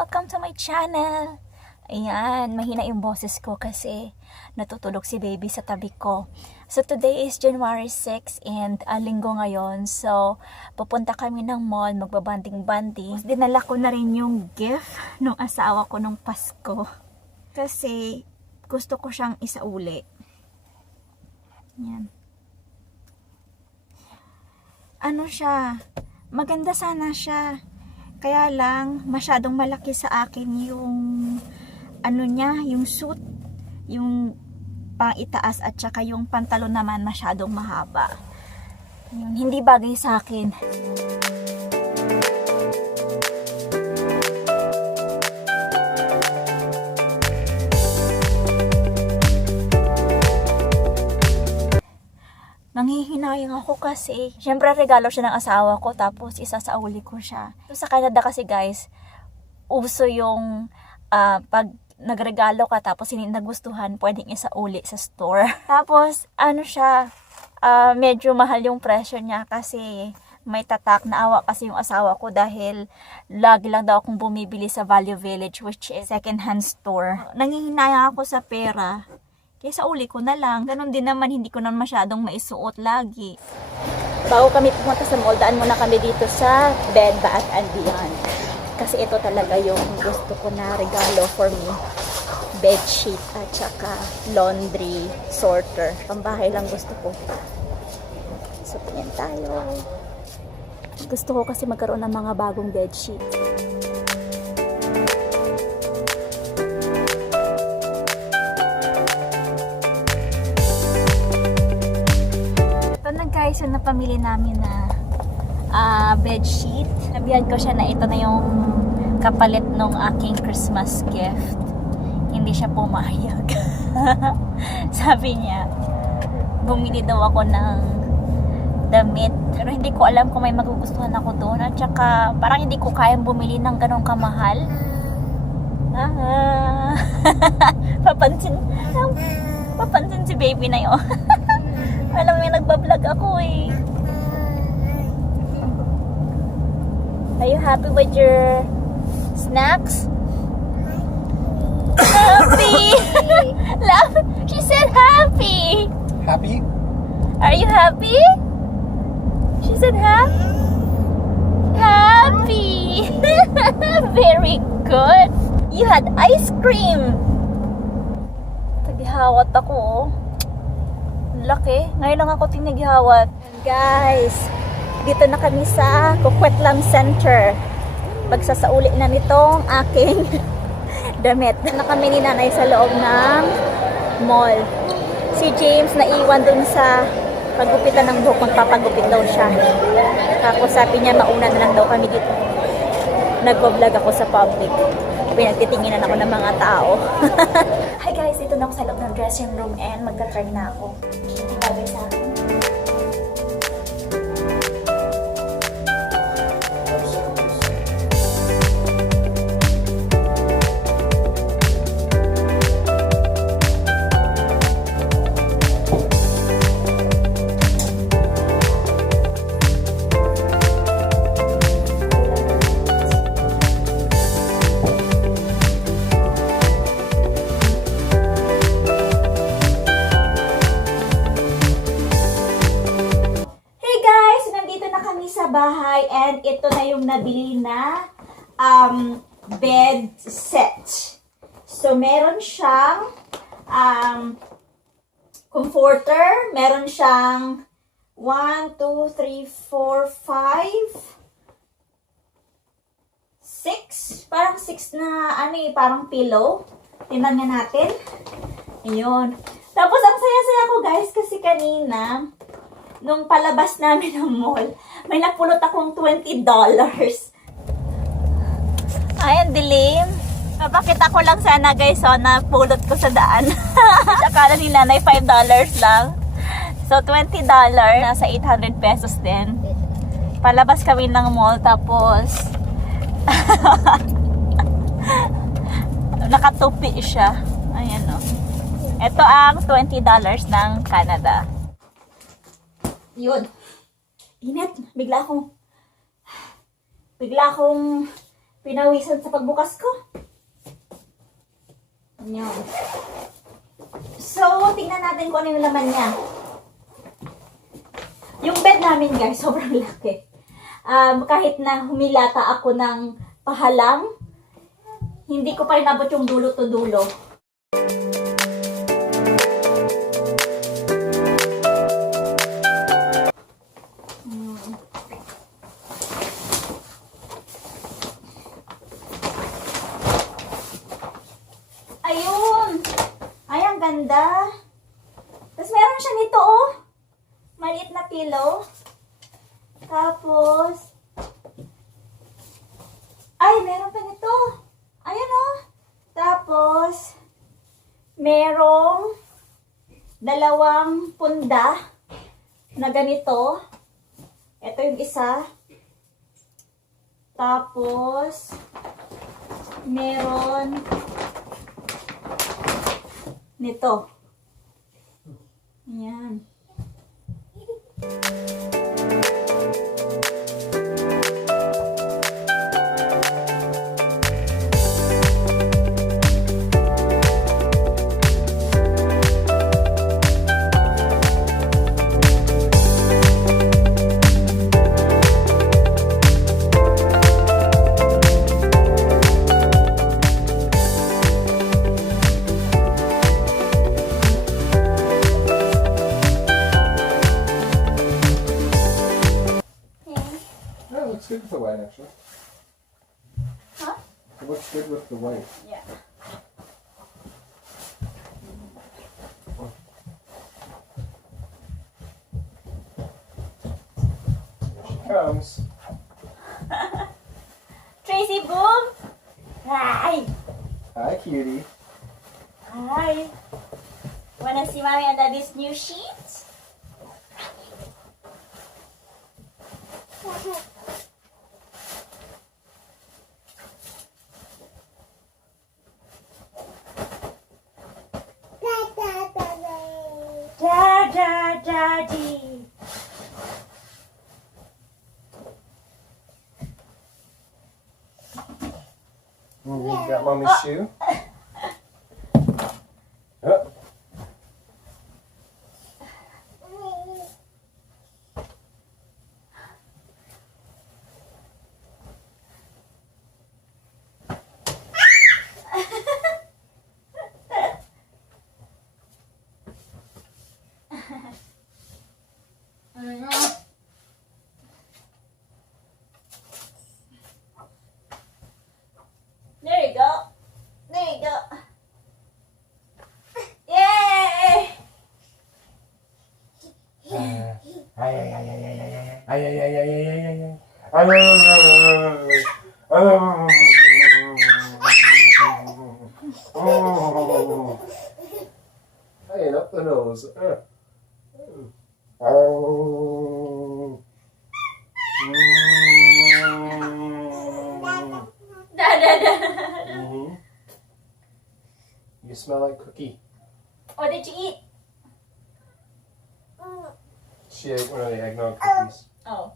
Welcome to my channel! Ayan, mahina yung boses ko kasi natutulog si baby sa tabi ko. So today is January 6 and linggo ngayon. So pupunta kami ng mall, magbabanding-banding. Dinala ko na rin yung gift ng asawa ko nung Pasko. Kasi gusto ko siyang isauli. Ayan. Ano siya? Maganda sana siya. Kaya lang, masyadong malaki sa akin yung ano niya, yung suit, yung pang-itaas at saka yung pantalon naman masyadong mahaba. Yun, hindi bagay sa akin. Nanghihinayang ako kasi syempre regalo siya ng asawa ko tapos isasauli ko siya. So, sa Canada kasi guys, uso yung pag nagregalo ka tapos hindi nagustuhan, pwedeng isauli sa store. Tapos ano siya, medyo mahal yung presyo niya kasi may tatak. Naawa kasi yung asawa ko dahil lagi lang daw akong bumibili sa Value Village, which is second hand store. Nanghihinayang ako sa pera. Kaya uli ko na lang. Ganon din naman, hindi ko naman masyadong maisuot lagi. Bago kami pumunta sa mall, daan muna kami dito sa Bed Bath & Beyond. Kasi ito talaga yung gusto ko na regalo for me. Bed sheet at saka laundry sorter. Pambahay lang gusto ko. So, tingin tayo. Gusto ko kasi magkaroon ng mga bagong bed sheet. So napamili namin na bed sheet. Sabihan ko siya na ito na yung kapalit nung aking Christmas gift. Hindi siya pumayag. Sabi niya, bumili daw ako ng damit. Pero hindi ko alam kung may magugustuhan ako doon. At saka parang hindi ko kayang bumili ng ganong kamahal. Papansin si baby na yun. Alam mo, nagbablog ako eh. Are you happy with your snacks? Happy! Laugh. She said happy. Happy? Are you happy? She said happy. Happy. Very good. You had ice cream. Tagihawat ako oh. Laki. Ngayon lang ako tinaghihawat. Guys, dito na kami sa Coquitlam Center. Pagsasauli na nitong aking damit. Na kami ni nanay sa loob ng mall. Si James naiwan dun sa paggupitan ng buhok. Magpapagupit daw siya. Tapos sabi niya mauna na lang daw kami dito. Nagpo-vlog ako sa public. Pinagtitinginan ako ng mga tao. Hi guys, dito na ako sa loob ng dressing room and magka-try na ako. Bagay sa akin. Bahay and ito na yung nabili na bed set. So meron siyang comforter, meron siyang 1, 2, 3, 4, 5 6, parang 6 na ano eh, parang pillow. Tingnan nga natin. Ayun. Tapos ang saya-saya ko guys kasi kanina nung palabas namin ng mall, may napulot akong $20. Ay, ang dilim. Papakita ko lang sana guys, so napulot ko sa daan. Akala ni nanay $5 lang. So, $20, nasa 800 pesos din. Palabas kami ng mall, tapos nakatupi siya. Ayan o. Ito ang $20 ng Canada. Yun. Init. Bigla akong pinawisan sa pagbukas ko. Yan. So, tingnan natin kung ano yung laman niya. Yung bed namin guys, sobrang laki. Kahit na humilata ako ng pahalang, hindi ko pa inabot yung dulo to dulo. Ayun! Ay, ang ganda. Tapos meron siya nito, oh. Maliit na pillow. Tapos, ay, meron pa nito. Ayan, oh. Tapos, merong 2 punda na ganito. Ito yung isa. Tapos, meron nito. Ayan. Yeah, it looks good with the white, actually. Huh? It looks good with the white. Yeah. Here she comes. Tracy Boom! Hi! Hi, cutie. Hi! Wanna see mommy and daddy's new sheets? Daddy! You got mommy's shoe? Oh. There you go. There you go. Yay! Hey, up the nose. Da. You smell like cookie. What did you eat? She ate one of the eggnog cookies. Oh.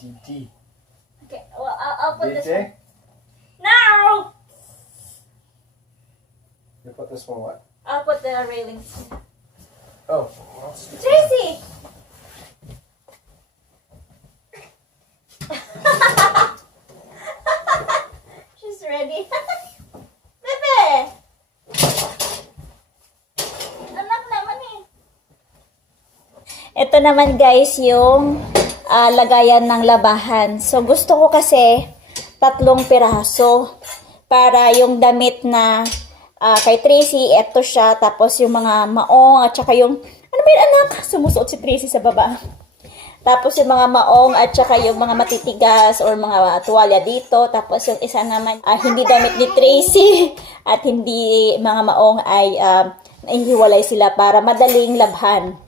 DD. Okay, well, I'll put this one. DJ? No! You put this one what? I'll put the railings. Oh. Well, stupid. Tracy! She's ready. Bebe! Anak naman eh. Ito naman guys yung lagayan ng labahan. So gusto ko kasi 3 piraso para yung damit na kay Tracy, eto siya. Tapos yung mga maong at saka yung, ano ba yun anak? Sumusuot si Tracy sa baba. Tapos yung mga maong at saka yung mga matitigas or mga tuwalya dito. Tapos yung isa naman, hindi damit ni Tracy at hindi mga maong ay nahihiwalay sila para madaling labhan.